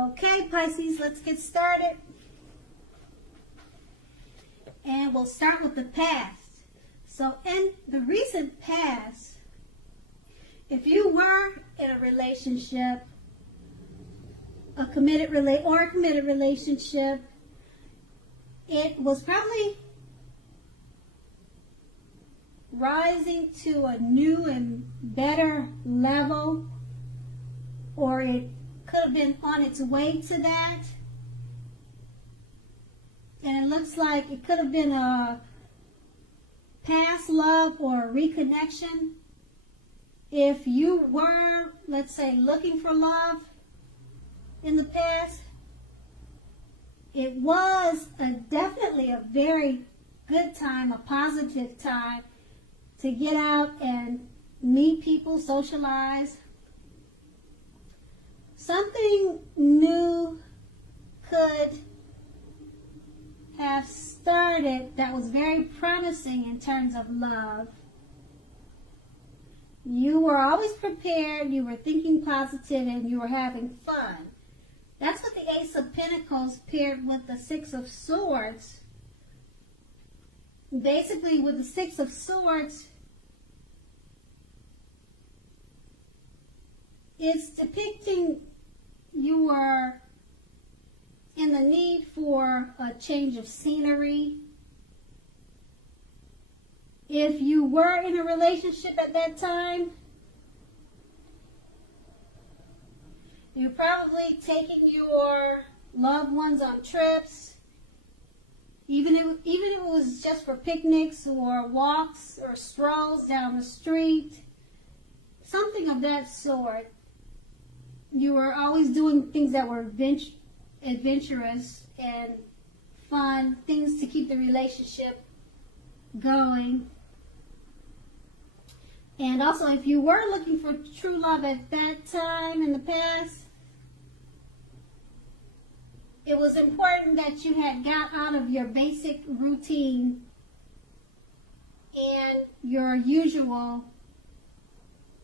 Okay, Pisces, let's get started. And we'll start with the past. So in the recent past, if you were in a relationship, a committed relationship, it was probably rising to a new and better level, or it could have been on its way to that. And it looks like it could have been a past love or a reconnection. If you were, let's say, looking for love in the past, it was definitely a very good time, a positive time to get out and meet people, socialize. Something new could have started that was very promising in terms of love. You were always prepared, you were thinking positive, and you were having fun. That's what the Ace of Pentacles paired with the Six of Swords. Basically, with the Six of Swords, it's depicting you were in the need for a change of scenery. If you were in a relationship at that time, you're probably taking your loved ones on trips, even if it was just for picnics or walks or strolls down the street, something of that sort. You were always doing things that were adventurous and fun, things to keep the relationship going. And also, if you were looking for true love at that time in the past, it was important that you had got out of your basic routine and your usual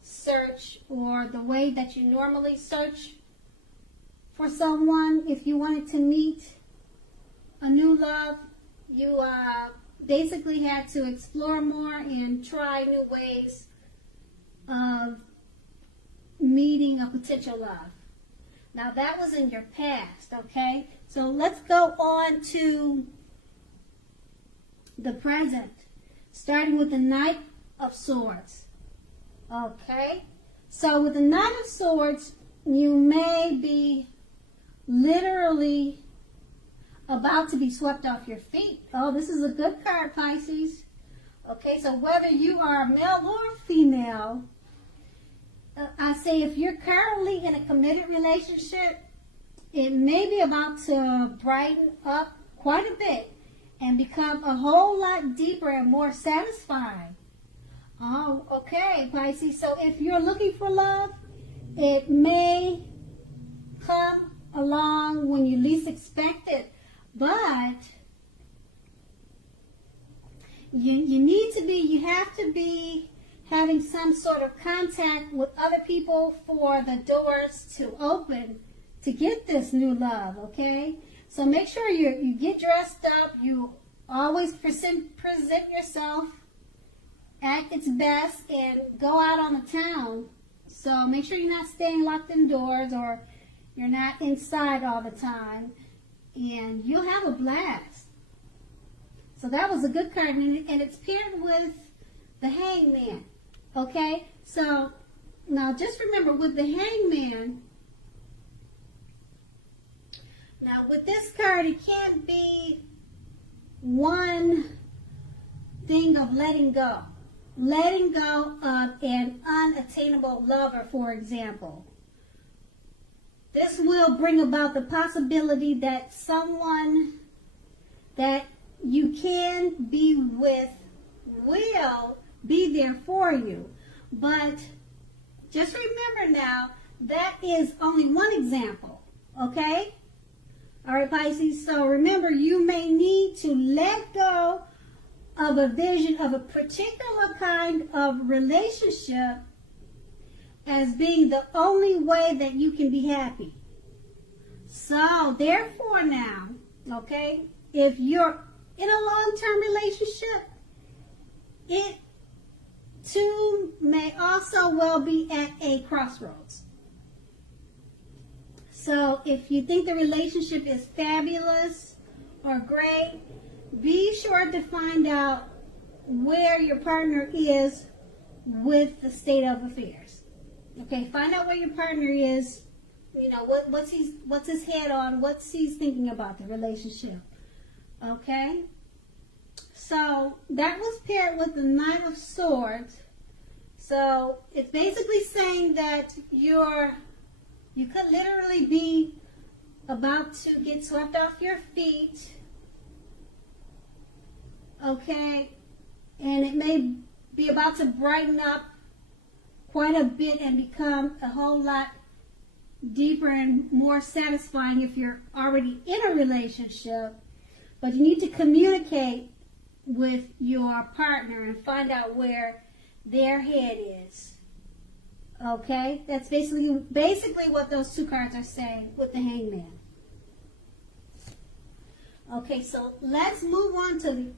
search, or the way that you normally search for someone. If you wanted to meet a new love, you basically had to explore more and try new ways of meeting a potential love. Now that was in your past, okay? So let's go on to the present, starting with the Knight of Swords. Okay? So with the Knight of Swords, you may be literally about to be swept off your feet. Oh, this is a good card, Pisces. Okay, so whether you are male or female, I say if you're currently in a committed relationship, it may be about to brighten up quite a bit and become a whole lot deeper and more satisfying. Oh, okay, Pisces. So if you're looking for love, it may come along when you least expect it. But you have to be having some sort of contact with other people for the doors to open to get this new love, okay? So make sure you get dressed up, you always present yourself at its best, and go out on the town. So make sure you're not staying locked indoors, or you're not inside all the time, and you'll have a blast. So that was a good card, and it's paired with the Hangman. Okay, so now just remember with the Hangman, now with this card, it can't be one thing of letting go. Letting go of an unattainable lover, for example. This will bring about the possibility that someone that you can be with will be there for you. But just remember now, that is only one example, okay? All right, Pisces, so remember, you may need to let go of a vision of a particular kind of relationship as being the only way that you can be happy. So, therefore now, okay, if you're in a long-term relationship, it too may also well be at a crossroads. So, if you think the relationship is fabulous or great, be sure to find out where your partner is with the state of affairs. Okay, find out where your partner is. You know, what's his head on, what's he's thinking about the relationship. Okay? So that was paired with the Knight of Swords. So it's basically saying that you could literally be about to get swept off your feet. Okay? And it may be about to brighten up quite a bit and become a whole lot deeper and more satisfying if you're already in a relationship. But you need to communicate with your partner and find out where their head is. Okay? That's basically what those two cards are saying with the Hangman. Okay, so let's move on to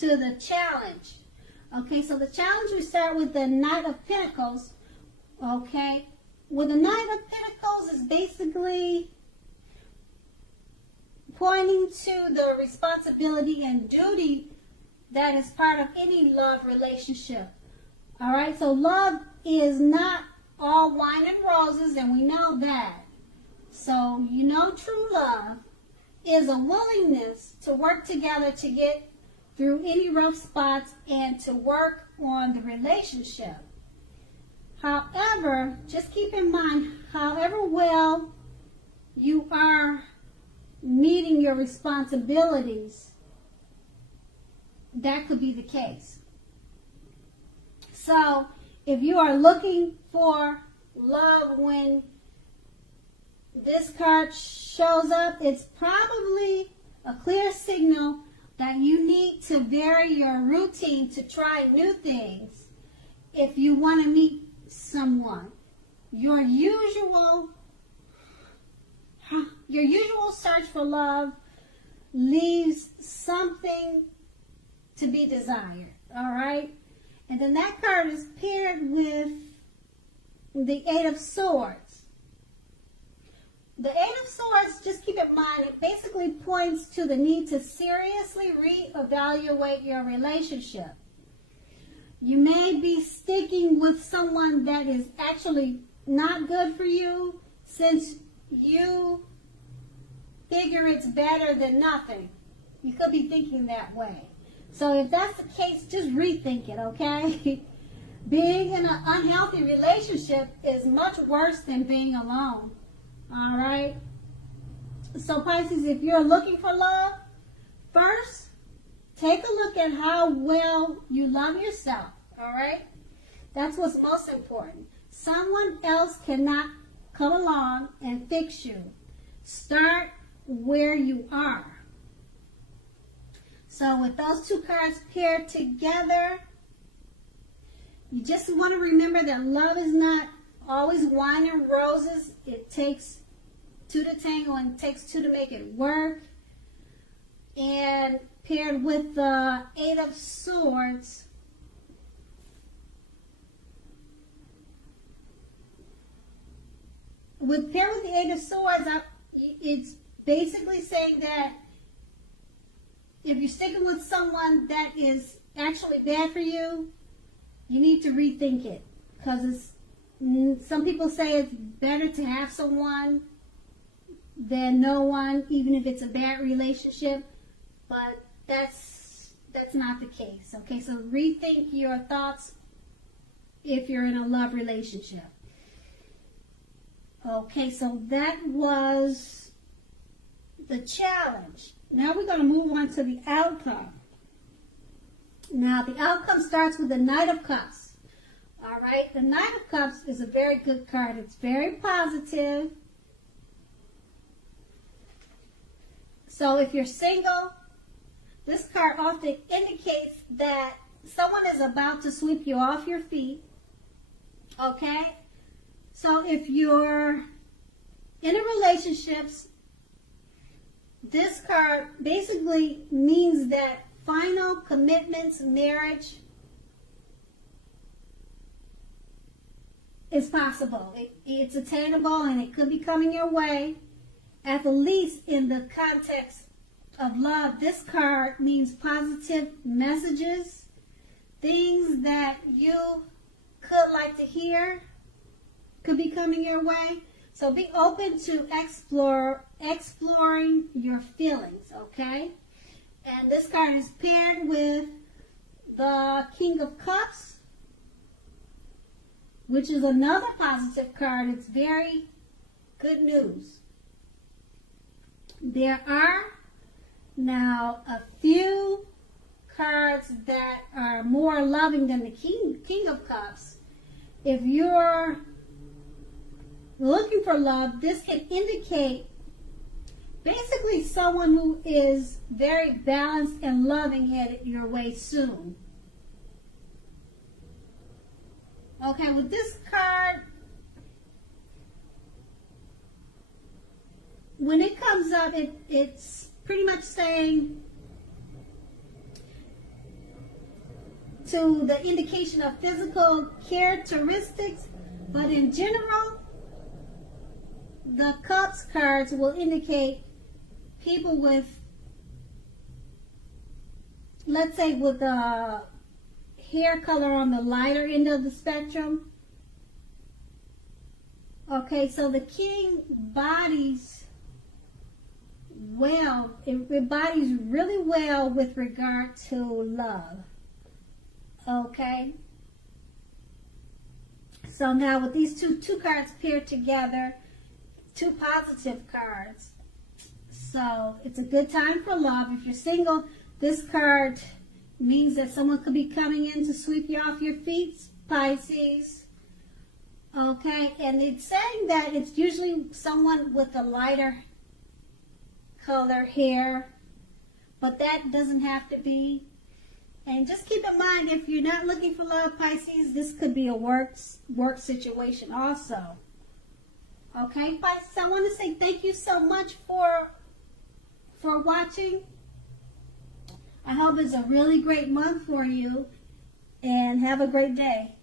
the challenge. Okay, so the challenge, we start with the Knight of Pentacles. Okay? Well, the Knight of Pentacles is basically pointing to the responsibility and duty that is part of any love relationship. All right, so love is not all wine and roses, and we know that. So, you know, true love is a willingness to work together to get through any rough spots and to work on the relationship. However, just keep in mind, however well you are meeting your responsibilities, that could be the case. So, if you are looking for love when this card shows up, it's probably a clear signal that you need to vary your routine to try new things if you want to meet someone. Your usual search for love leaves something to be desired. All right? And then that card is paired with the Eight of Swords. The Eight of Swords, just keep in mind, it basically points to the need to seriously reevaluate your relationship. You may be sticking with someone that is actually not good for you since you figure it's better than nothing. You could be thinking that way. So if that's the case, just rethink it, okay? Being in an unhealthy relationship is much worse than being alone. All right? So Pisces, if you're looking for love, first, take a look at how well you love yourself. All right? That's what's most important. Someone else cannot come along and fix you. Start where you are. So with those two cards paired together, you just want to remember that love is not always wine and roses. It takes two to tango and it takes two to make it work. And paired with the Eight of Swords, paired with the Eight of Swords, it's basically saying that if you're sticking with someone that is actually bad for you, you need to rethink it. Because some people say it's better to have someone than no one, even if it's a bad relationship. But that's not the case. Okay, so rethink your thoughts if you're in a love relationship. Okay, so that was the challenge. Now we're going to move on to the outcome. Now the outcome starts with the Knight of Cups. All right, the Knight of Cups is a very good card. It's very positive. So if you're single, this card often indicates that someone is about to sweep you off your feet. Okay? So if you're in a relationships, this card basically means that final commitments, marriage is possible. It's attainable and it could be coming your way. At the least in the context of love, this card means positive messages, things that you could like to hear could be coming your way. So be open to exploring your feelings, okay? And this card is paired with the King of Cups, which is another positive card. It's very good news. There are now a few cards that are more loving than the King of Cups. If you're looking for love, this can indicate basically someone who is very balanced and loving headed your way soon. Okay, with this card, when it comes up, it's pretty much saying to the indication of physical characteristics, but in general, the Cups cards will indicate people with, let's say, with a hair color on the lighter end of the spectrum. Okay, so the King bodies well, it bodies really well with regard to love. Okay, so now with these two cards paired together, two positive cards, so it's a good time for love. If you're single, this card means that someone could be coming in to sweep you off your feet, Pisces. Okay, and it's saying that it's usually someone with a lighter color hair, but that doesn't have to be. And just keep in mind, if you're not looking for love, Pisces, this could be a work situation also. Okay, Pisces, I want to say thank you so much for watching. I hope it's a really great month for you, and have a great day.